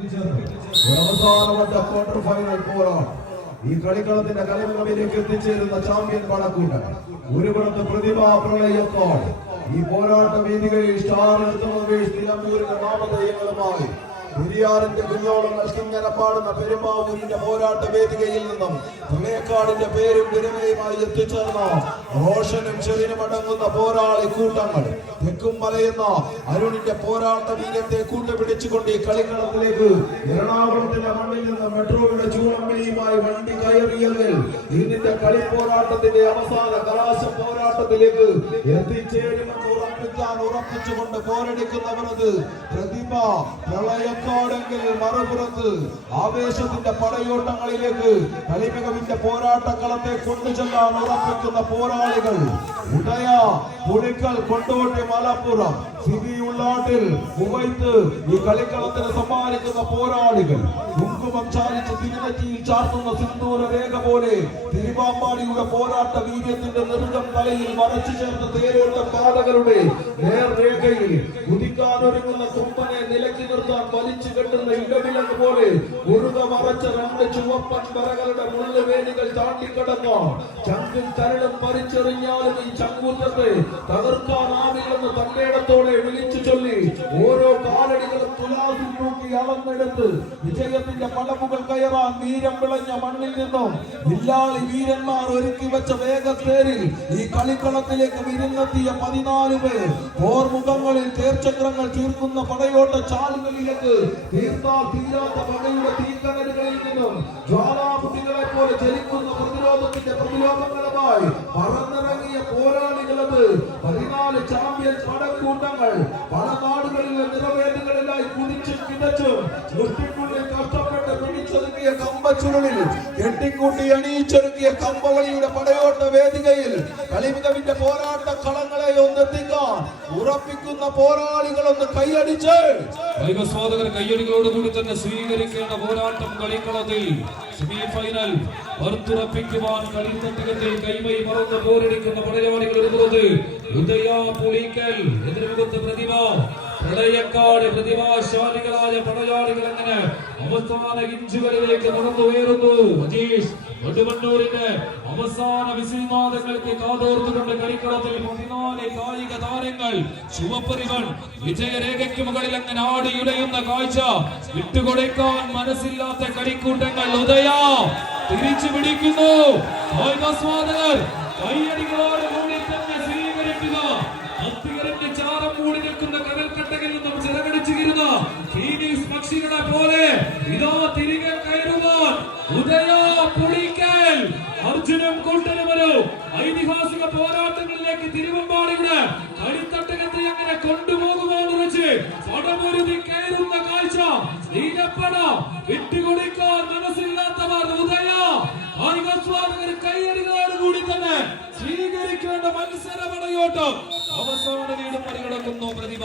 അവസാനവട്ട quarter final പോരാട്ടം. ഈ കളിക്കളത്തിന്റെ കലകളിലേക്ക് എത്തിച്ചേരുന്ന ചാമ്പ്യൻ പടക്കൂട്ടം ഒരു കുളത്ത് പ്രതിഭാ പ്രളയക്കാട്. ഈ പോരാട്ട വേദികളിൽ സ്റ്റാർ നിലമ്പൂരിന്റെ നാമധേയങ്ങളുമായി പെരിയാറിന്റെ കുഞ്ഞോളം നഷ്ടങ്ങനെ പാടുന്ന പെരുമ്പാവൂരിന്റെ പോരാട്ട വേദികയിൽ നിന്നും പ്രളയക്കാടിന്റെ പേരും വിരമയുമായി എത്തിച്ചേർന്ന റോഷനും ചെറിനും അടങ്ങുന്ന പോരാളി കൂട്ടങ്ങൾ തെക്കും മലയുന്ന അരുണിന്റെ പോരാട്ട വീരത്തെ കൂട്ടുപിടിച്ചുകൊണ്ട് ഈ കളിക്കളത്തിലേക്ക് എറണാകുളത്തിന്റെ മണ്ണിൽ നിന്ന് മെട്രോയുടെ ചൂളമ്പിളിയുമായി വണ്ടി കയറിയതിൽ ഇതിന്റെ കളിപ്പോരാട്ടത്തിന്റെ അവസാന കലാശ പോരാട്ടത്തിലേക്ക് എത്തിച്ചേരുമെന്ന് ഉറപ്പിച്ചുകൊണ്ട് പോരടിക്കുന്നവരത് പ്രതിഭ പ്രളയക്കാടെങ്കിൽ മറുപുറത്ത് ആവേശത്തിന്റെ പടയോട്ടങ്ങളിലേക്ക് കളിമികവിന്റെ പോരാട്ടക്കളത്തെ കൊണ്ടുചെല്ലാൻ ഉറപ്പിക്കുന്ന പോരാളികൾ ഉടയ പുളിക്കൽ കൊണ്ടോട്ടി മലപ്പുറം സിബി ഉള്ളാട്ടിൽ കുവൈത്ത് ഈ കളിക്കളത്തിന് സമ്മാനിക്കുന്ന പോരാളികൾ കുങ്കുമം ചാലിച്ച് തിരുനെറ്റിയിൽ ചാർത്തുന്ന സിന്ദൂര രേഖ പോലെ തിരുവാമ്പാടിയുടെ പോരാട്ട വീര്യത്തിന്റെ നെറുകം തലയിൽ വരച്ചു ചേർത്ത തേരോട്ട പാതകളുടെ നേർരേഖയിൽ കുതിക്കാനൊരുങ്ങുന്ന കുമ്പനെ നിലക്കി നിർത്താൻ വലിച്ചു കെട്ടുന്ന ഇടവിലങ്ങ് പോലെ മുറുക മറച്ച രണ്ട് ചുവപ്പൻ വരകളുടെ മുള്ളുവേലികൾ താണ്ടിക്കടക്കാം ചങ്കും കരടും പറിച്ചെറിഞ്ഞാലും ഈ ചങ്കൂറ്റത്തെ തകർക്കാനാവില്ലെന്ന് തന്റേടത്തോടെ വിളിച്ചു ചൊല്ലി ഓരോ കാലടികളും തുലാസിൽ തൂക്കി അളന്നെടുത്ത് വിജയത്തിന്റെ പടവുകൾ കയറാൻ വീരം വിളഞ്ഞ മണ്ണിൽ നിന്നും വില്ലാളി വീരന്മാർ ഒരുക്കി വെച്ച വേഗത്തേരിൽ ഈ കളിക്കളത്തിലേക്ക് വിരുന്നെത്തിയ 14 പേർ പോർമുഖങ്ങളിൽ തേർച്ചക്രങ്ങൾ തീർക്കുന്ന പടയോട്ട ചാലുകളിലേക്ക് തീർത്താൽ തീരാത്ത പടയുടെ തീക്കനലുകളിൽ നിന്നും ജ്വാലാമുഖികളെ പോലെ ചലിക്കുന്ന പ്രതിരോധത്തിന്റെ പ്രതിരോധങ്ങളുമായി പറന്നിറങ്ങിയ പോരാളികളത് 14 ചാമ്പ്യൻ പടക്കൂട്ടങ്ങൾ പല നാടുകളിലെ നിറവേദികളിലായി കുതിച്ചും കിതച്ചും മുഷ്ടിക്കുള്ളിൽ കഷ്ടപ്പെട്ട് പിടിച്ചൊരുക്കിയ കമ്പച്ചുരുളിൽ കെട്ടിക്കൂട്ടി അണിയിച്ചൊരുക്കിയ കമ്പവളിയുടെ പടയോട്ട വേദികയിൽ കളിമികവിന്റെ പോരാട്ട കളങ്ങളെ ഒന്നെത്തിക്കാൻ ഉറപ്പിക്കുന്ന പോരാളികളൊന്ന് കൈയടിച്ച് കയ്യടികളോടുകൂടി തന്നെ സ്വീകരിക്കേണ്ട പോരാട്ടം കളിക്കളത്തിൽ സെമി ഫൈനൽ പുറത്തുറപ്പിക്കുവാൻ കളിത്തട്ടികത്തിൽ കൈമൈ മറന്ന് പോരടിക്കുന്ന പടയാളികൾ എതിർക്കുന്നത് ഉദയ പുളിക്കൽ എതിർമുഖത്ത് പ്രതിഭ പ്രളയക്കാട് പ്രതിഭാശാലികളായ പടയാളികൾ അങ്ങനെ അവസാന ഇഞ്ചുകളിലേക്ക് നടന്നുയരുന്നു. അജീഷ് വടുവണ്ണൂരിന്റെ അവസാന വിസിൽനാദങ്ങൾക്ക് കാതോർത്തുകൊണ്ട് കളിക്കളത്തിൽ 14 കായിക താരങ്ങൾ ചുവപ്പറിവൺ വിജയരേഖയ്ക്ക് മുകളിൽ അങ്ങനെ ആടിയുലയുന്ന കാഴ്ച വിട്ടുകൊടുക്കാൻ മനസ്സില്ലാത്ത കളിക്കൂട്ടങ്ങൾ ഉദയ തിരിച്ചു പിടിക്കുന്നു. കൈയടികളോട് കൂടി തന്നെ സ്വീകരിക്കുക. അത്തികരന്റെ ചാരം മൂടി നിൽക്കുന്ന കടൽക്കട്ടകളിൽ നിന്നും ചിറകടിച്ചിരുന്ന ഫീനിക്സ് പക്ഷികളെ പോലെ ഇതാ തിരികെ കയറുവാൻ ഉദയ പുളിക്കൽ അർജുനും കൂട്ടനും ഒരു ഐതിഹാസിക പോരാട്ടങ്ങളിലേക്ക് തിരുവമ്പാടിയുടെ കളിത്തട്ടകത്തെ അങ്ങനെ കൊണ്ടുപോകുവാന്ന് വെച്ച് പടമൊരുതി കയറുന്ന കാഴ്ച നീലപ്പട വിട്ടുകൊടുക്കാൻ മനസ്സില്ലാത്തവർ ഉദയ ആസ്വാദകർ കൈയടികളോട് കൂടി തന്നെ സ്വീകരിക്കേണ്ട മത്സര പടയോട്ടം അവസാന വീടും മറികടക്കുന്നു പ്രതിഭ.